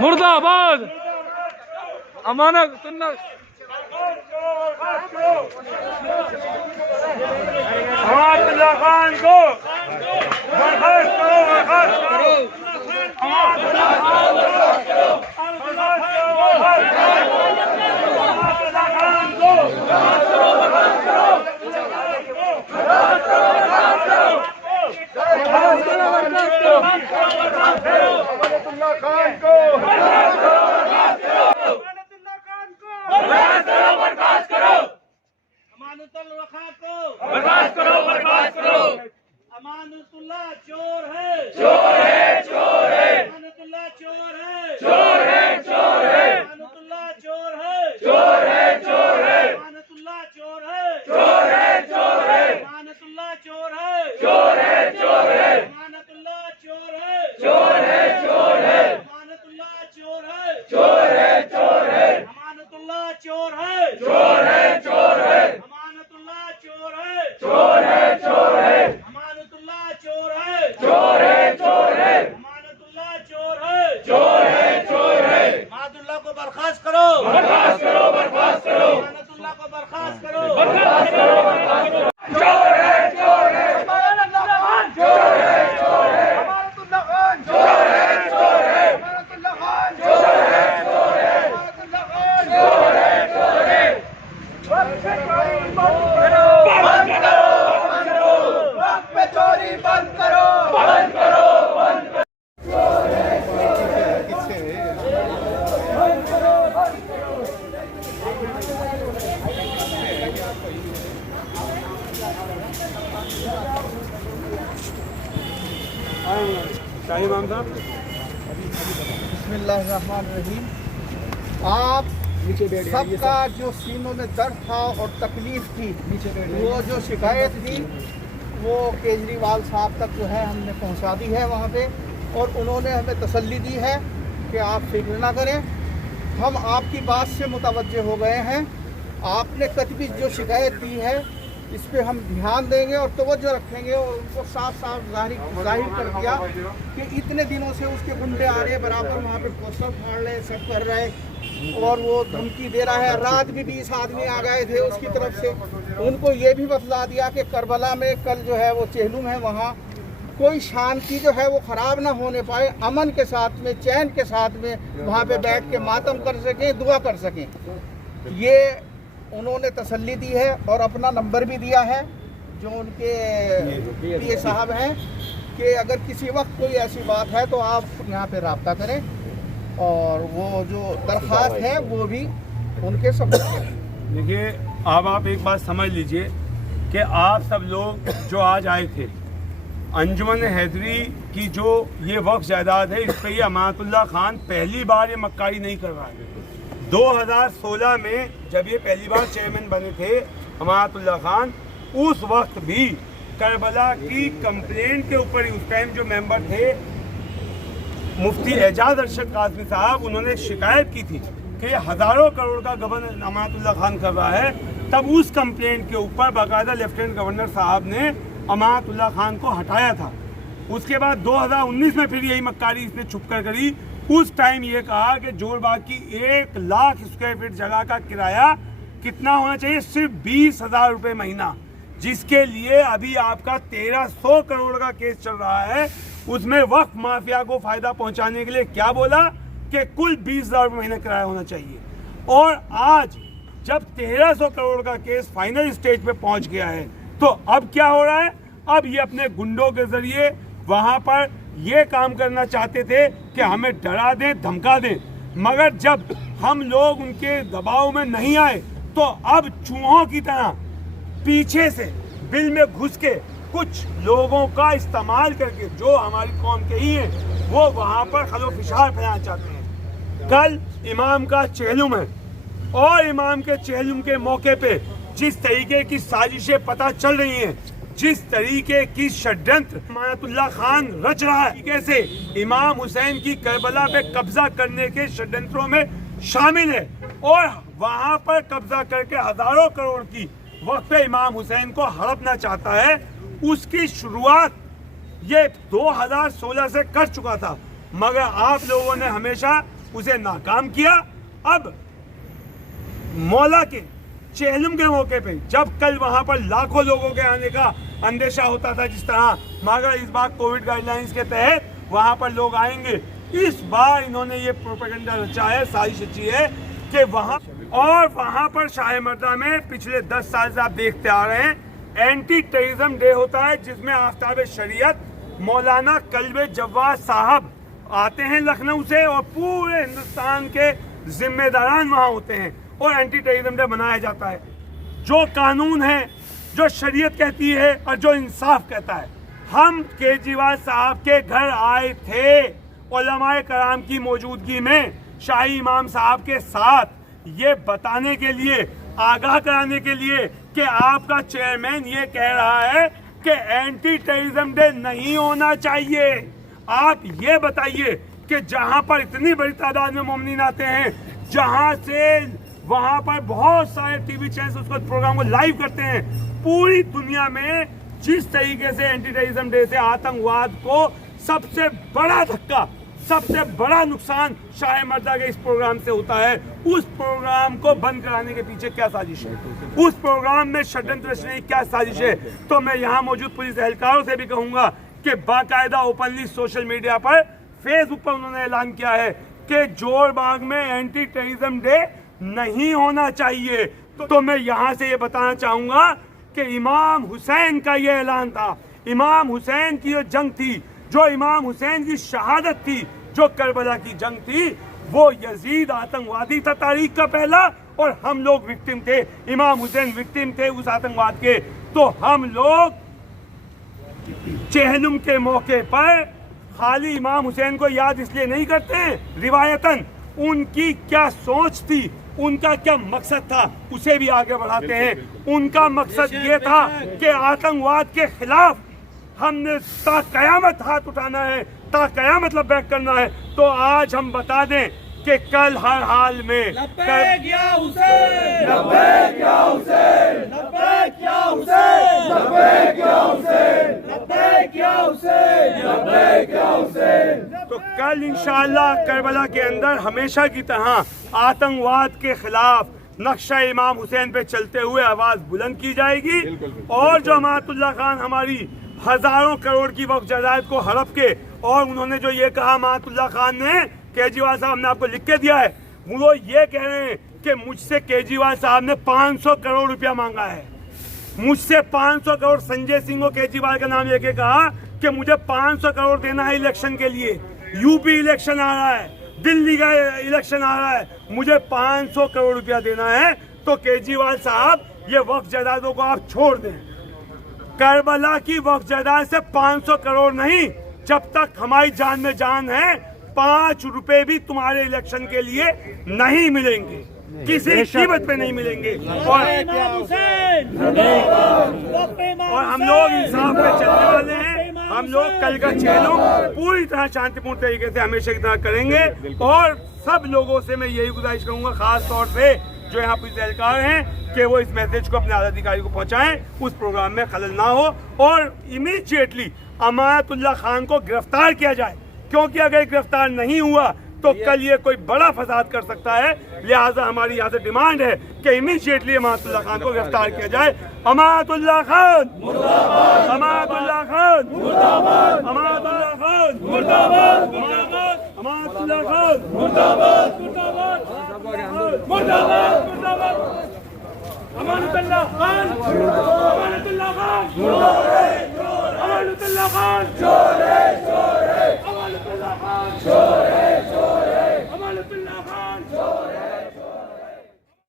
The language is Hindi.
मुर्दाबाद अमानतुल्लाह खान को बर्खास्त करो, बर्खास्त करो। अमानतुल्लाह चोर है, चोर है, चोर है। अमानतुल्लाह चोर है, चोर है, चोर है। अमानतुल्लाह चोर है, चोर है, चोर है। अमानतुल्लाह चोर है, चोर है, चोर है। अमानतुल्लाह चोर है, चोर है, चोर है। अमानतुल्लाह चोर है, चोर है, चोर है। अमानतुल्लाह चोर है, चोर है, चोर है। अमानतुल्लाह चोर है, चोर है, चोर है। अमानतुल्लाह चोर है, चोर है, चोर है। अमानतुल्लाह चोर है, चोर है, चोर है। अमानतुल्लाह चोर है, चोर है, चोर है। अमानतुल्लाह को बर्खास्त करो, बर्खास्त करो, बर्खास्त करो। अमानतुल्लाह को बर्खास्त करो, बर्खास्त करो, बर्खास्त करो। चोर है, चोर है। अमानतुल्लाह खान चोर है, चोर है। अमानतुल्लाह खान चोर है, चोर है। अमानतुल्लाह खान चोर है, चोर है। अमानतुल्लाह खान चोर है, चोर है। वक्त पे चोरी बंद करो, बंद करो, बंद करो। वक्त पे चोरी बंद करो, बंद करो, बंद करो। चोर है, चोर है। बंद करो, बंद करो। शाही इमाम साहब, बिस्मिल्लाहिर्रहमानिर्रहीम। आप सबका जो सीनों में दर्द था और तकलीफ थी, वो जो शिकायत थी वो केजरीवाल साहब तक जो है हमने पहुंचा दी है वहाँ पे, और उन्होंने हमें तसल्ली दी है कि आप फिक्र ना करें, हम आपकी बात से मुतवज्जे हो गए हैं। आपने कतबी जो शिकायत दी है इस पे हम ध्यान देंगे और तवज्जो रखेंगे, और उनको साफ साफ जाहिर कर दिया कि इतने दिनों से उसके गुंडे आ रहे, बराबर वहाँ पे पोस्टर फाड़ रहे, सब कर रहे, और वो धमकी दे रहा है। रात भी 20 आदमी आ गए थे उसकी तरफ से। उनको ये भी बतला दिया कि करबला में कल जो है वो चेहलुम है, वहाँ कोई शांति जो है वो ख़राब ना होने पाए, अमन के साथ में, चैन के साथ में वहाँ पे बैठ के मातम कर सकें, दुआ कर सकें। ये उन्होंने तसल्ली दी है और अपना नंबर भी दिया है जो उनके पीए साहब हैं कि अगर किसी वक्त कोई ऐसी बात है तो आप यहाँ पे रब्ता करें, और वो जो दरख्वास्त है वो भी उनके सबूत है। देखिए अब आप एक बात समझ लीजिए कि आप सब लोग जो आज आए थे, अंजुमन हैदरी की जो ये वक्फ जायदाद है, इस पर ये अमानतुल्लाह खान पहली बार ये मक्कारी नहीं कर रहा है। 2016 में जब ये पहली बार चेयरमैन बने थे अमानतुल्लाह खान, उस वक्त भी करबला की कंप्लेंट के ऊपर उस टाइम जो मेंबर थे मुफ्ती एजाज अरशद काज़मी साहब, उन्होंने शिकायत की थी कि हज़ारों करोड़ का गवर्नर अमानतुल्लाह खान कर रहा है। तब उस कंप्लेंट के ऊपर बाकायदा लेफ्टिनेंट गवर्नर साहब ने अमानतुल्लाह खान को हटाया था। उसके बाद 2019 में फिर यही मक्कारी इसने छुप कर करी। उस टाइम ये कहा कि जोरबाग की 1 लाख स्क्वायर फीट जगह का किराया कितना होना चाहिए, सिर्फ 20,000 रुपये महीना, जिसके लिए अभी आपका 1300 करोड़ का केस चल रहा है। उसमें वक्फ माफिया को फायदा पहुंचाने के लिए क्या बोला कि कुल 20,000 रुपये महीना किराया होना चाहिए। और आज जब 1300 करोड़ का केस फाइनल स्टेज पे पहुंच गया है, तो अब क्या हो रहा है, अब ये अपने गुंडों के जरिए वहां पर ये काम करना चाहते थे कि हमें डरा दें, धमका दें, मगर जब हम लोग उनके दबाव में नहीं आए तो अब चूहों की तरह पीछे से बिल में घुस के कुछ लोगों का इस्तेमाल करके, जो हमारी कौम के ही हैं, वो वहां पर खलो फिशार फैलाना चाहते हैं। कल इमाम का चेहलुम है, और इमाम के चेहलुम के मौके पे जिस तरीके की साजिशें पता चल रही हैं, जिस तरीके की षड्यंत्र अमानतुल्लाह खान रच रहा है, कैसे इमाम हुसैन की करबला पे कब्जा करने के षड्यंत्रों में शामिल है और वहां पर कब्जा करके हजारों करोड़ की वक्त पे इमाम हुसैन को हड़पना चाहता है, उसकी शुरुआत ये 2016 से कर चुका था, मगर आप लोगों ने हमेशा उसे नाकाम किया। अब मौला के चेहलम के मौके पे जब कल वहां पर लाखों लोगों के आने का अंदेशा होता था जिस तरह, मगर इस बार कोविड गाइडलाइंस के तहत वहां पर लोग आएंगे। इस बार इन्होंने ये प्रोपेगेंडा रचा है, साजिश रची है कि वहां पर शाह मर्दा में पिछले 10 साल से आप देखते आ रहे हैं एंटी टेररिज्म डे होता है, जिसमें आफ्ताब शरीयत मौलाना कल्बे जवाद साहब आते हैं लखनऊ से और पूरे हिंदुस्तान के जिम्मेदारान वहां होते हैं और एंटी टेररिज्म डे मनाया जाता है। जो कानून है, जो शरीयत कहती है और जो इंसाफ कहता है। हम केजरीवाल साहब के घर आए थे उलमाए कराम की मौजूदगी में शाही इमाम साहब के साथ, ये बताने के लिए, आगाह कराने के लिए कि आपका चेयरमैन ये कह रहा है कि एंटी टेररिज्म डे नहीं होना चाहिए। आप ये बताइए कि जहां पर इतनी बड़ी तादाद में मोमिनीन आते हैं, जहां से वहां पर बहुत सारे टीवी चैनल उसको प्रोग्राम को लाइव करते हैं, पूरी दुनिया में जिस तरीके से एंटी टेररिज्म डे से आतंकवाद को सबसे बड़ा धक्का, सबसे बड़ा नुकसान शाह मर्दा के इस प्रोग्राम से होता है, उस प्रोग्राम को बंद कराने के पीछे क्या साजिश है, उस प्रोग्राम में षड्यंत्र रचने की क्या साजिश है। तो मैं यहाँ मौजूद पुलिस एहलकारों से भी कहूंगा कि बाकायदा ओपनली सोशल मीडिया पर, फेसबुक पर उन्होंने ऐलान किया है कि जोरबाग में एंटी टेररिज्म डे नहीं होना चाहिए। तो मैं यहाँ से ये बताना चाहूंगा कि इमाम हुसैन का ये ऐलान था, इमाम हुसैन की जो जंग थी, जो इमाम हुसैन की शहादत थी, जो करबला की जंग थी, वो यजीद आतंकवादी था तारीख का पहला और हम लोग विक्टिम थे, इमाम हुसैन विक्टिम थे उस आतंकवाद के। तो हम लोग चेहलुम के मौके पर खाली इमाम हुसैन को याद इसलिए नहीं करते हैं, रिवायतन उनकी क्या सोच थी, उनका क्या मकसद था, उसे भी आगे बढ़ाते हैं। उनका मकसद ये था कि आतंकवाद के खिलाफ हमने ता कयामत हाथ उठाना है, ता कयामत लब्बैक करना है। तो आज हम बता दें कि कल हर हाल में लब्बैक या हुसैन, लब्बैक या हुसैन, लब्बैक या हुसैन, लब्बैक या हुसैन, लब्बैक या हुसैन, लब्बैक या हुसैन। तो कल इंशाअल्लाह करबला के अंदर हमेशा की तरह आतंकवाद के खिलाफ नक्शा इमाम हुसैन पे चलते हुए आवाज बुलंद की जाएगी और जो अमानतुल्लाह खान हमारी हजारों करोड़ की वक्फ जायदाद को हड़प के, और उन्होंने जो ये कहा अमानतुल्लाह खान ने, केजरीवाल साहब ने आपको लिख के दिया है, वो ये कह रहे हैं कि मुझसे केजरीवाल साहब ने 500 करोड़ रुपया मांगा है, मुझसे 500 करोड़। संजय सिंह को केजरीवाल का नाम लेके कहा कि मुझे 500 करोड़ देना है इलेक्शन के लिए, यूपी इलेक्शन आ रहा है, दिल्ली का इलेक्शन आ रहा है, मुझे 500 करोड़ रुपया देना है। तो केजरीवाल साहब ये वक्फ जायदादों को आप छोड़ दें, करबला की वक्फ जायदाद से 500 करोड़ नहीं, जब तक हमारी जान में जान है 5 रुपए भी तुम्हारे इलेक्शन के लिए नहीं मिलेंगे, किसी कीमत पे नहीं मिलेंगे। और हम लोग इंसाफ पे चलने वाले हैं। हम लोग कल का चेहलुम पूरी तरह शांतिपूर्ण तरीके से हमेशा की तरह करेंगे और सब लोगों से मैं यही गुजारिश करूंगा, खास तौर से जो यहाँ पुलिस एहलकार हैं, कि वो इस मैसेज को अपने आला अधिकारी को पहुंचाएं, उस प्रोग्राम में खलल ना हो और इमीडिएटली अमानतुल्लाह खान को गिरफ्तार किया जाए, क्योंकि अगर गिरफ्तार नहीं हुआ तो कल ये कोई बड़ा फसाद कर सकता है। लिहाजा हमारी यहाँ से डिमांड है कि इमीडिएटली अमानतुल्लाह खान को गिरफ्तार किया जाए। अमानतुल्लाह खान मुर्दाबाद, अमानतुल्लाह खान मुर्दाबाद, अमानतुल्लाह खान मुर्दाबाद, अमानतुल्लाह खान मुर्दाबाद, मुर्दाबाद, मुर्दाबाद, मुर्दाबाद, अमानतुल्लाह खान, अमानतुल्लाह खान, अमानतुल्लाह खान, अमानतुल्लाह खान,